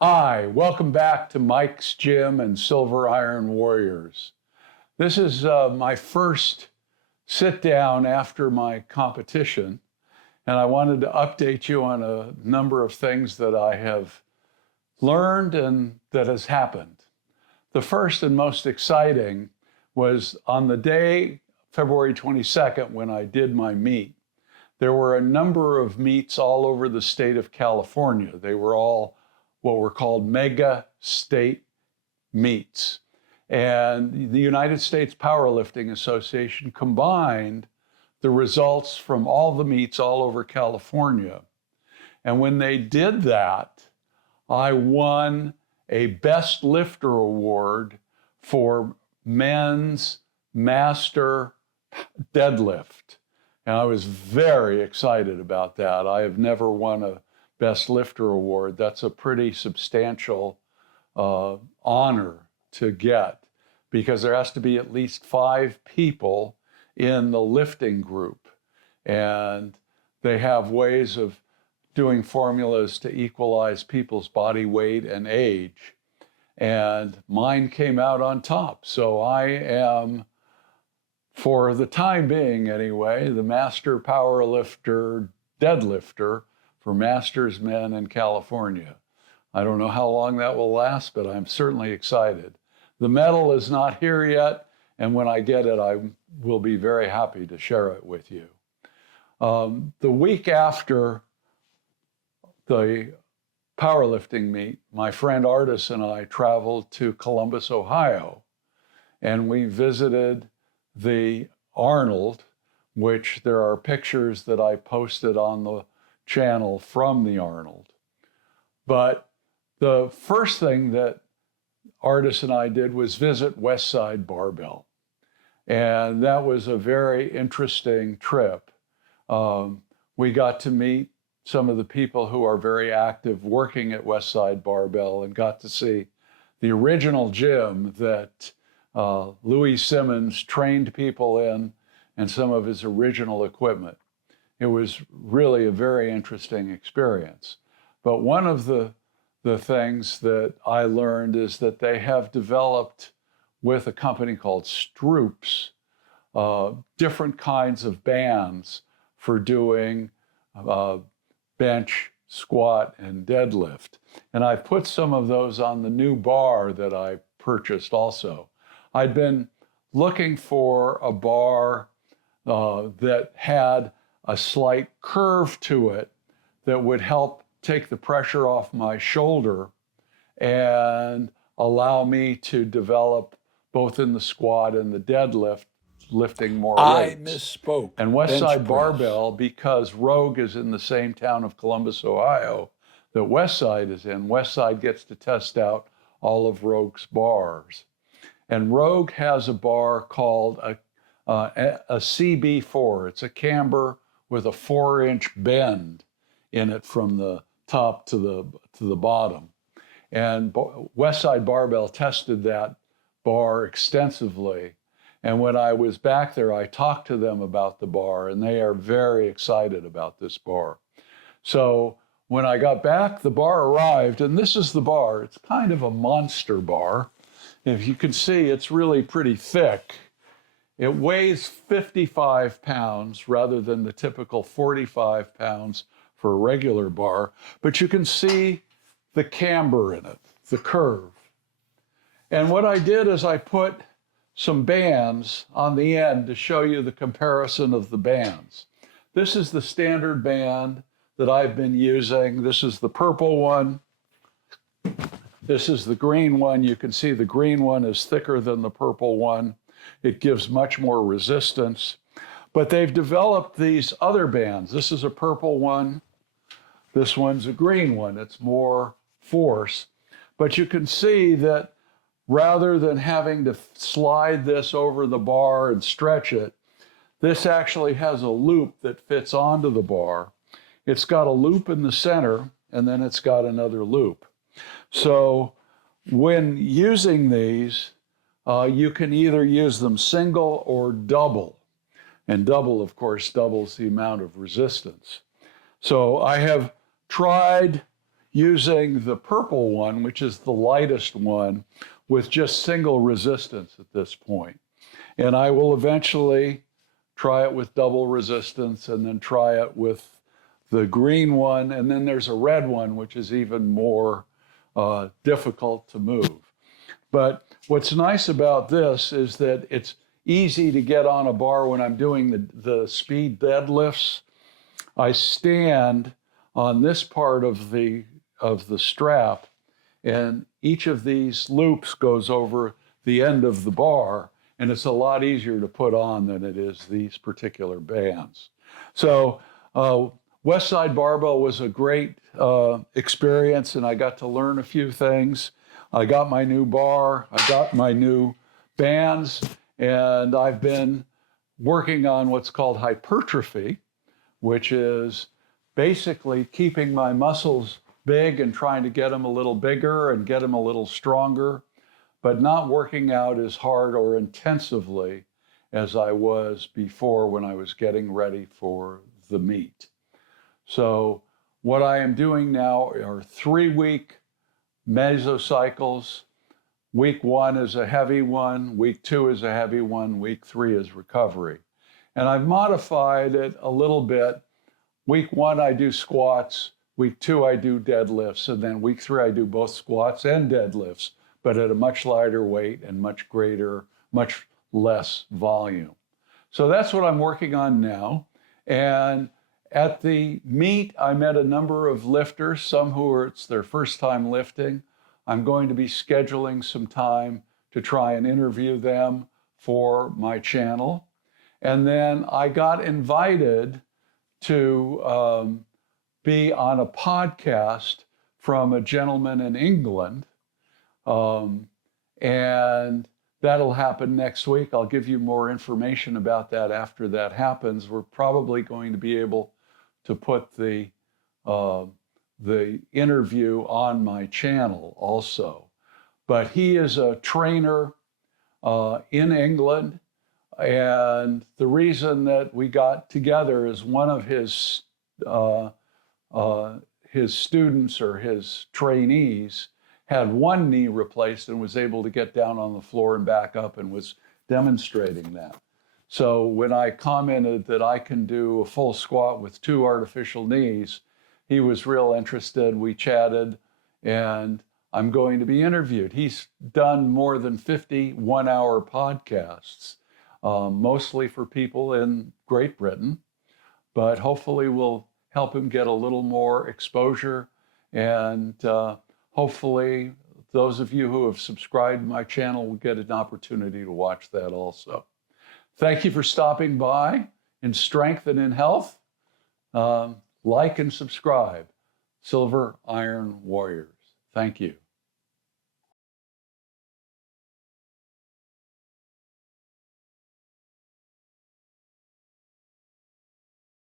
Hi, welcome back to Mike's Gym and Silver Iron Warriors. This is my first sit down after my competition, and I wanted to update you on a number of things that I have learned and that has happened. The first and most exciting was on the day, February 22nd, when I did my meet. There were a number of meets all over the state of California. They were all what were called mega state meets. And the United States Powerlifting Association combined the results from all the meets all over California. And when they did that, I won a Best Lifter Award for men's master deadlift. And I was very excited about that. I have never won a Best Lifter Award. That's a pretty substantial honor to get because there has to be at least 5 people in the lifting group. And they have ways of doing formulas to equalize people's body weight and age. And mine came out on top. So I am, for the time being anyway, the master powerlifter deadlifter for masters men in California. I don't know how long that will last, but I'm certainly excited. The medal is not here yet, and when I get it, I will be very happy to share it with you. The week after the powerlifting meet, my friend Artis and I traveled to Columbus, Ohio, and we visited the Arnold, which there are pictures that I posted on the channel from the Arnold. But the first thing that Artis and I did was visit Westside Barbell. And that was a very interesting trip. We got to meet some of the people who are very active working at Westside Barbell and got to see the original gym that Louis Simmons trained people in and some of his original equipment. It was really a very interesting experience. But one of the things that I learned is that they have developed with a company called Stroops, different kinds of bands for doing bench, squat, and deadlift. And I've put some of those on the new bar that I purchased also. I'd been looking for a bar that had a slight curve to it that would help take the pressure off my shoulder and allow me to develop both in the squat and the deadlift, lifting more weights. I misspoke. And Westside Barbell, because Rogue is in the same town of Columbus, Ohio, that Westside is in, Westside gets to test out all of Rogue's bars. And Rogue has a bar called a CB4. It's a camber with a 4-inch bend in it from the top to the bottom. And Westside Barbell tested that bar extensively. And when I was back there, I talked to them about the bar, and they are very excited about this bar. So when I got back, the bar arrived, and this is the bar. It's kind of a monster bar. If you can see, it's really pretty thick. It weighs 55 pounds rather than the typical 45 pounds for a regular bar, but you can see the camber in it, the curve. And what I did is I put some bands on the end to show you the comparison of the bands. This is the standard band that I've been using. This is the purple one. This is the green one. You can see the green one is thicker than the purple one. It gives much more resistance. But they've developed these other bands. This is a purple one. This one's a green one. It's more force. But you can see that rather than having to slide this over the bar and stretch it, this actually has a loop that fits onto the bar. It's got a loop in the center, and then it's got another loop. So when using these, you can either use them single or double. And double, of course, doubles the amount of resistance. So I have tried using the purple one, which is the lightest one, with just single resistance at this point. And I will eventually try it with double resistance and then try it with the green one. And then there's a red one, which is even more difficult to move. But what's nice about this is that it's easy to get on a bar when I'm doing the speed deadlifts. I stand on this part of the strap, and each of these loops goes over the end of the bar, and it's a lot easier to put on than it is these particular bands. So Westside Barbell was a great experience, and I got to learn a few things. I got my new bar, I got my new bands, and I've been working on what's called hypertrophy, which is basically keeping my muscles big and trying to get them a little bigger and get them a little stronger, but not working out as hard or intensively as I was before when I was getting ready for the meet. So what I am doing now are 3-week mesocycles. Week 1 is a heavy one, week 2 is a heavy one, week 3 is recovery. And I've modified it a little bit. Week 1 I do squats, week 2 I do deadlifts, and then week 3 I do both squats and deadlifts, but at a much lighter weight and much less volume. So that's what I'm working on now. And at the meet, I met a number of lifters, some who it's their first time lifting. I'm going to be scheduling some time to try and interview them for my channel. And then I got invited to be on a podcast from a gentleman in England. And that'll happen next week. I'll give you more information about that after that happens. We're probably going to be able to put the interview on my channel also. But he is a trainer in England, and the reason that we got together is one of his students or his trainees had one knee replaced and was able to get down on the floor and back up and was demonstrating that. So when I commented that I can do a full squat with 2 artificial knees, he was real interested. We chatted, and I'm going to be interviewed. He's done more than 50 one-hour podcasts, mostly for people in Great Britain, but hopefully we'll help him get a little more exposure, and hopefully those of you who have subscribed to my channel will get an opportunity to watch that also. Thank you for stopping by in strength and in health. Like and subscribe. Silver Iron Warriors. Thank you.